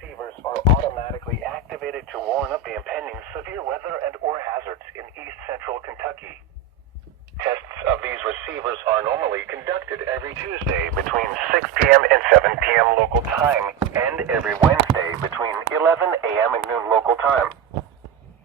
receivers are automatically activated to warn of the impending severe weather and/or hazards in East Central Kentucky. Tests of these receivers are normally conducted every Tuesday between 6 p.m. and 7 p.m. local time, and every Wednesday between 11 a.m. and noon local time.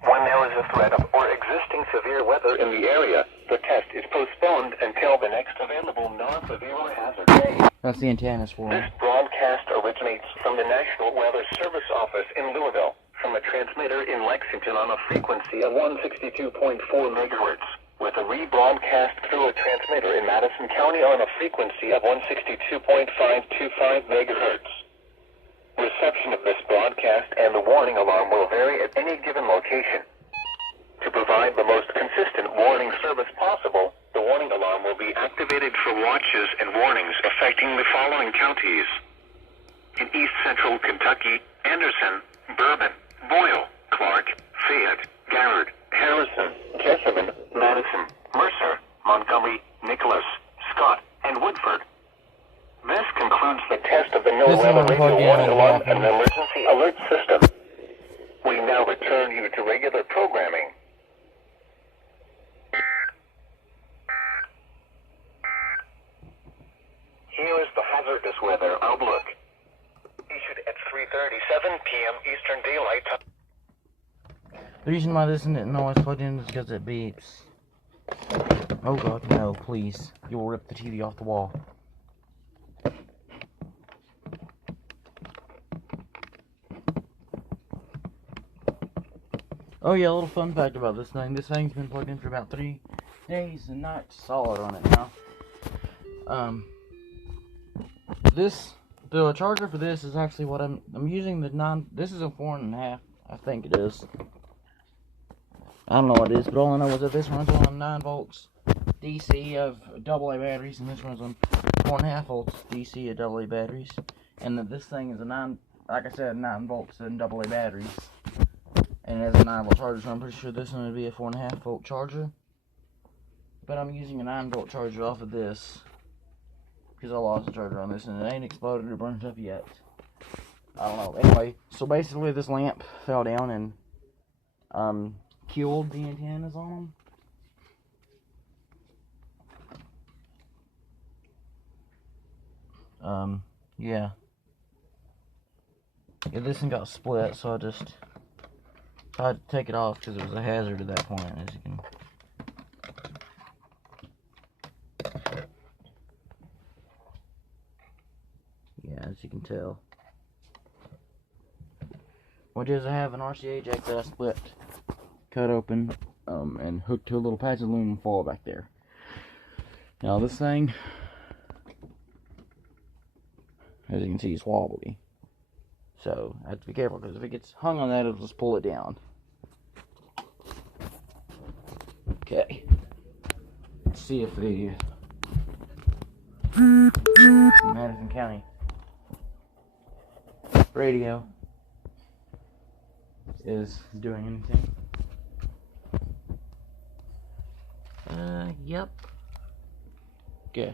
When there is a threat of or existing severe weather in the area, the test is postponed until the next available non-severe hazard day. That's the antennas for This broadcast originates from the National Weather Service Office in Louisville, from a transmitter in Lexington on a frequency of 162.4 megahertz, with a rebroadcast through a transmitter in Madison County on a frequency of 162.525 megahertz. Reception of this broadcast and the warning alarm will vary at any given location. To provide the most consistent warning service possible, the warning alarm will be activated for watches and warnings affecting the following counties: in East Central Kentucky, Anderson, Bourbon, Boyle, Clark, Fayette, Garrard, Harrison, Jessamine, Madison, Mercer, Montgomery, Nicholas, Scott, and Woodford. This concludes the test of the NOAA radio warning alarm and emergency alert system. We now return you to regular programming. Here is the hazardous weather outlook. Issued at 3:37 p.m. Eastern Daylight Time. The reason why this isn't always plugged in is because it beeps. Oh god, no, please. You will rip the TV off the wall. Oh yeah, a little fun fact about this thing. This thing's been plugged in for about 3 days and nights solid on it now. The charger for this is actually what I'm using this is a 4.5, I think it is. I don't know what it is, but all I know is that this runs on 9 volts DC of AA batteries, and this runs on 4.5 volts DC of AA batteries, and that this thing is a 9 volts and AA batteries, and it has a 9 volt charger, so I'm pretty sure this one would be a 4.5 volt charger, but I'm using a 9 volt charger off of this, because I lost the charger on this, and it ain't exploded or burnt up yet. I don't know. Anyway, so basically this lamp fell down and, killed the antennas on them. Yeah, this one got split, so I just had to take it off because it was a hazard at that point, as you can. Yeah, as you can tell. What is, I have an RCA jack that I split, cut open, and hooked to a little patch of aluminum foil back there. Now this thing, as you can see, is wobbly. So I have to be careful, because if it gets hung on that, it'll just pull it down. Okay. Let's see if the Madison County radio is doing anything. Yep. Okay.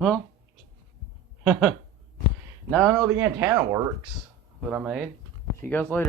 Well, now I know the antenna works that I made. See you guys later.